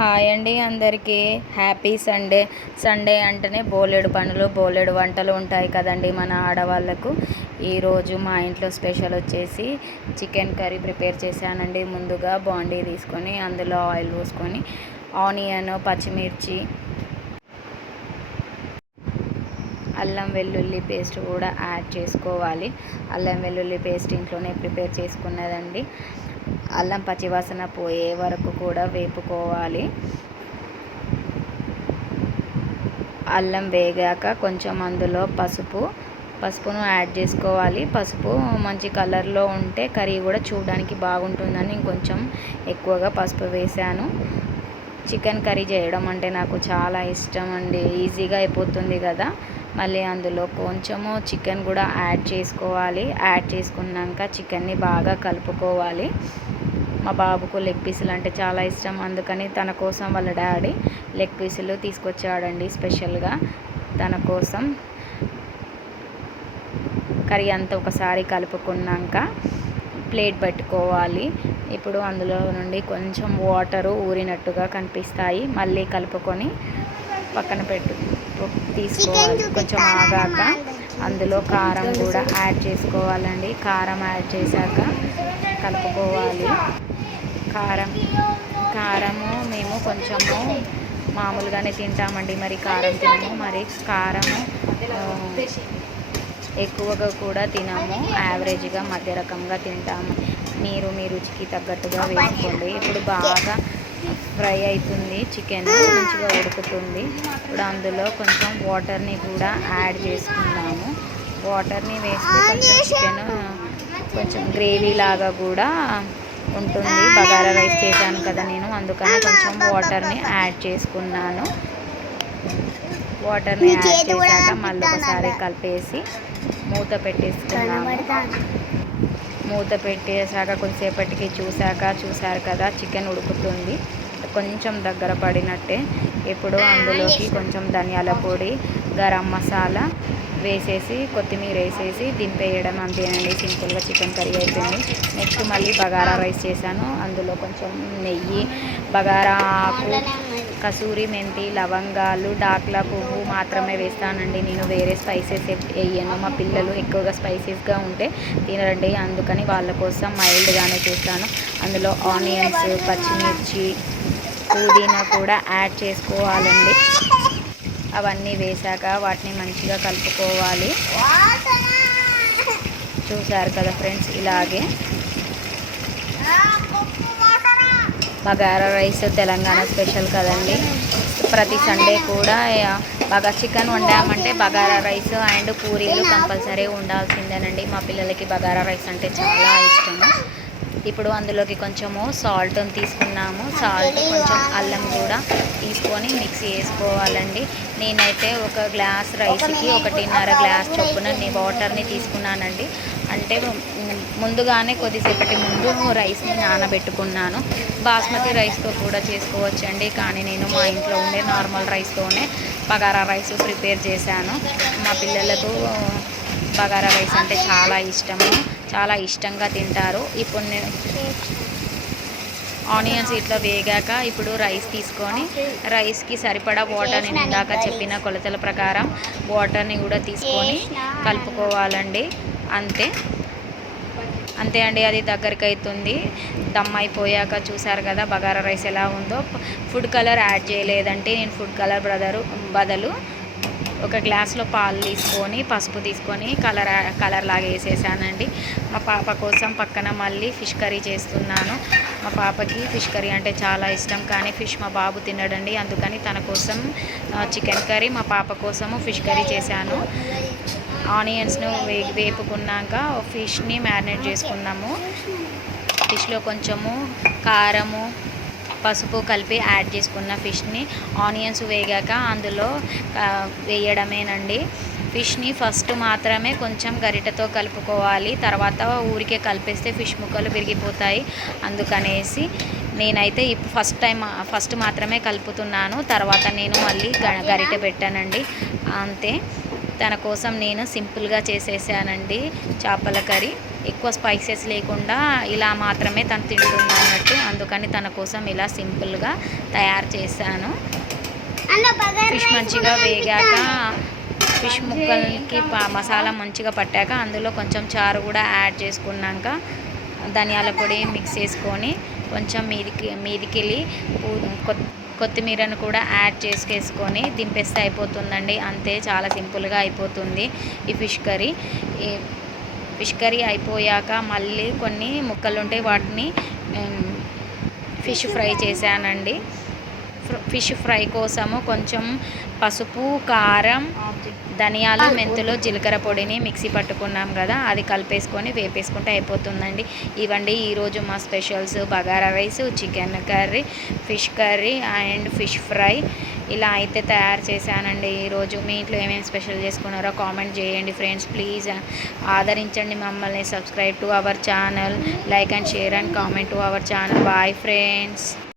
Hi అండి, అందరికీ happy Sunday. Sunday అంటేనే బోలెడు పనులు, బోలెడు వంటలు ఉంటాయి కదండి మన ఆడవాళ్ళకు. ఈరోజు మా ఇంట్లో స్పెషల్ వచ్చేసి చికెన్ కర్రీ ప్రిపేర్ చేశానండి. ముందుగా బాండీ తీసుకొని అందులో ఆయిల్ పోసుకొని ఆనియన్, పచ్చిమిర్చి, అల్లం వెల్లుల్లి పేస్ట్ కూడా యాడ్ చేసుకోవాలి. అల్లం వెల్లుల్లి పేస్ట్ ఇంట్లోనే ప్రిపేర్ చేసుకున్నదండి. అల్లం పచ్చివాసన పోయే వరకు కూడా వేపుకోవాలి. అల్లం వేగాక కొంచెం అందులో పసుపును యాడ్ చేసుకోవాలి. పసుపు మంచి కలర్లో ఉంటే కర్రీ కూడా చూడడానికి బాగుంటుందని ఇంకొంచెం ఎక్కువగా పసుపు వేసాను. చికెన్ కర్రీ చేయడం అంటే నాకు చాలా ఇష్టం అండి. ఈజీగా అయిపోతుంది కదా. మళ్ళీ అందులో కొంచెము చికెన్ కూడా యాడ్ చేసుకోవాలి. యాడ్ చేసుకున్నాక చికెన్ని బాగా కలుపుకోవాలి. మా బాబుకు లెగ్ పీసులు అంటే చాలా ఇష్టం, అందుకని తన కోసం వాళ్ళ డాడీ లెగ్ పీసులు తీసుకొచ్చాడండి స్పెషల్గా తన కోసం. కర్రీ అంతా ఒకసారి కలుపుకున్నాక ప్లేట్ పెట్టుకోవాలి. ఇప్పుడు అందులో నుండి కొంచెం వాటరు ఊరినట్టుగా కనిపిస్తాయి. మళ్ళీ కలుపుకొని పక్కన తీసుకోవాలి. కొంచెం ఆగాక అందులో కారం కూడా యాడ్ చేసుకోవాలండి. కారం యాడ్ చేశాక కలుపుకోవాలి. కారము మేము కొంచెము మామూలుగానే తింటామండి, మరి కారం తినము. మరి కారము ఎక్కువగా కూడా తినము, యావరేజ్గా మధ్య రకంగా తింటాము. మీరు మీ రుచికి తగ్గట్టుగా వేసుకోండి. ఇప్పుడు బాగా ఫ్రై అవుతుంది, చికెన్ మంచిగా ఉడుకుతుంది. ఇప్పుడు అందులో కొంచెం వాటర్ని కూడా యాడ్ చేసుకున్నాము. వాటర్ని వేస్తే కొంచెం చికెన్ కొంచెం గ్రేవీ లాగా కూడా ఉంటుంది. బగారా రైస్ చేశాను కదా నేను, అందుకని కొంచెం వాటర్ని యాడ్ చేసుకున్నాను. వాటర్ని యాడ్ చేశాక మళ్ళీ ఒకసారి కలిపేసి మూత పెట్టేసుకున్నాము. మూత పెట్టేసాక కొంచెంసేపటికి చూసారు కదా చికెన్ ఉడుకుతుంది, కొంచెం దగ్గర పడినట్టే. ఇప్పుడు అందులోకి కొంచెం ధనియాల పొడి, గరం మసాలా వేసేసి కొత్తిమీర వేసేసి దింపేయడం, అంతేనండి. సింపుల్గా చికెన్ కర్రీ అయిపోయింది. నెక్స్ట్ మళ్ళీ బగారా రైస్ చేశాను. అందులో కొంచెం నెయ్యి, బగారా ఆకు, కసూరి మెంతి, లవంగాలు, డాక్లా పువ్వు మాత్రమే వేస్తానండి. నేను వేరే స్పైసెస్ వేయను. మా పిల్లలు ఎక్కువగా స్పైసెస్గా ఉంటే తినరండి, అందుకని వాళ్ళ కోసం మైల్డ్గానే చేస్తాను. అందులో ఆనియన్స్, పచ్చిమిర్చి, పుదీనా కూడా యాడ్ చేసుకోవాలండి. అవన్నీ వేశాక వాటిని మంచిగా కలుపుకోవాలి. చూసారు కదా ఫ్రెండ్స్, ఇలాగే బగారా రైస్ తెలంగాణ స్పెషల్ కదండి. ప్రతి సండే కూడా బాగా చికెన్ వండామంటే బగారా రైస్ అండ్ పూరీలు కంపల్సరీ ఉండాల్సిందేనండి. మా పిల్లలకి బగారా రైస్ అంటే చాలా ఇష్టము. ఇప్పుడు అందులోకి కొంచెము సాల్ట్ తీసుకున్నాము. సాల్ట్, కొంచెం అల్లం కూడా తీసుకొని మిక్సీ వేసుకోవాలండి. నేనైతే ఒక గ్లాస్ రైస్కి 1.5 గ్లాస్ చొప్పున వాటర్ని తీసుకున్నానండి. అంటే ముందుగానే కొద్దిసేపటి ముందు రైస్ని నానబెట్టుకున్నాను. బాస్మతి రైస్తో కూడా చేసుకోవచ్చండి, కానీ నేను మా ఇంట్లో ఉండే నార్మల్ రైస్తోనే బగారా రైస్ ప్రిపేర్ చేశాను. మా పిల్లలకు బగారా రైస్ అంటే చాలా ఇష్టము, చాలా ఇష్టంగా తింటారు. ఇప్పుడు ఆనియన్స్ ఇట్లా వేగాక ఇప్పుడు రైస్ తీసుకొని రైస్కి సరిపడా వాటర్ని ఇందాక చెప్పిన కొలతల ప్రకారం వాటర్ని కూడా తీసుకొని కలుపుకోవాలండి. అంతే అండి, అది దగ్గరికి అవుతుంది. దమ్ అయిపోయాక చూసారు కదా బగారా రైస్ ఎలా ఉందో. ఫుడ్ కలర్ యాడ్ చేయలేదంటే నేను ఫుడ్ కలర్ బదులు ఒక గ్లాస్లో పాలు తీసుకొని పసుపు తీసుకొని కలర్ లాగా వేసేసానండి. మా పాప కోసం పక్కన మళ్ళీ ఫిష్ కర్రీ చేస్తున్నాను. మా పాపకి ఫిష్ కర్రీ అంటే చాలా ఇష్టం, కానీ ఫిష్ మా బాబు తినడండి, అందుకని తన కోసం చికెన్ కర్రీ, మా పాప కోసము ఫిష్ కర్రీ చేశాను. ఆనియన్స్ను వేపుకున్నాక ఫిష్ని మ్యారినేట్ చేసుకున్నాము. ఫిష్లో కొంచెము కారము, పసుపు కలిపి యాడ్ చేసుకున్న ఫిష్ని ఆనియన్స్ వేగాక అందులో వేయడమేనండి. ఫిష్ని ఫస్ట్ మాత్రమే కొంచెం గరిటెతో కలుపుకోవాలి, తర్వాత ఊరికే కలిపేస్తే ఫిష్ ముక్కలు విరిగిపోతాయి. అందుకనేసి నేనైతే ఫస్ట్ మాత్రమే కలుపుతున్నాను, తర్వాత నేను మళ్ళీ గరిటె పెట్టానండి. అంతే, తన కోసం నేను సింపుల్గా చేసేసానండి చేపల కర్రీ. ఎక్కువ స్పైసెస్ లేకుండా ఇలా మాత్రమే తను తింటుంది అన్నట్టు. అందుకని తన కోసం ఇలా సింపుల్గా తయారు చేశాను. ఫిష్ మంచిగా వేగాక ఫిష్ ముక్కలకి మసాలా మంచిగా పట్టాక అందులో కొంచెం చారు కూడా యాడ్ చేసుకున్నాక ధనియాల పొడి మిక్స్ చేసుకొని కొంచెం మీదికెళ్ళి కొత్తిమీరను కూడా యాడ్ చేసుకొని దింపేస్తే అయిపోతుందండి. అంతే, చాలా సింపుల్గా అయిపోతుంది ఈ ఫిష్ కర్రీ. ఈ ఫిష్ కర్రీ అయిపోయాక మళ్ళీ కొన్ని ముక్కలు ఉంటాయి, వాటిని ఫిష్ ఫ్రై చేశానండి. ఫిష్ ఫ్రై కోసము కొంచెం పసుపు, కారం, ధనియాలు, మెంతులు, జీలకర్ర పొడిని మిక్సీ పట్టుకున్నాం కదా, అది కలిపేసుకొని వేపేసుకుంటే అయిపోతుందండి. ఇవండి ఈరోజు మా specials: bagara rice, chicken curry, fish curry and fish fry. ఇలా అయితే తయారు చేశానండి ఈరోజు. మీ ఇంట్లో ఏమేమి స్పెషల్ చేసుకున్నారో కామెంట్ చేయండి ఫ్రెండ్స్. ప్లీజ్ ఆదరించండి మమ్మల్ని. Subscribe to our channel, like and share and comment to our channel. Bye friends.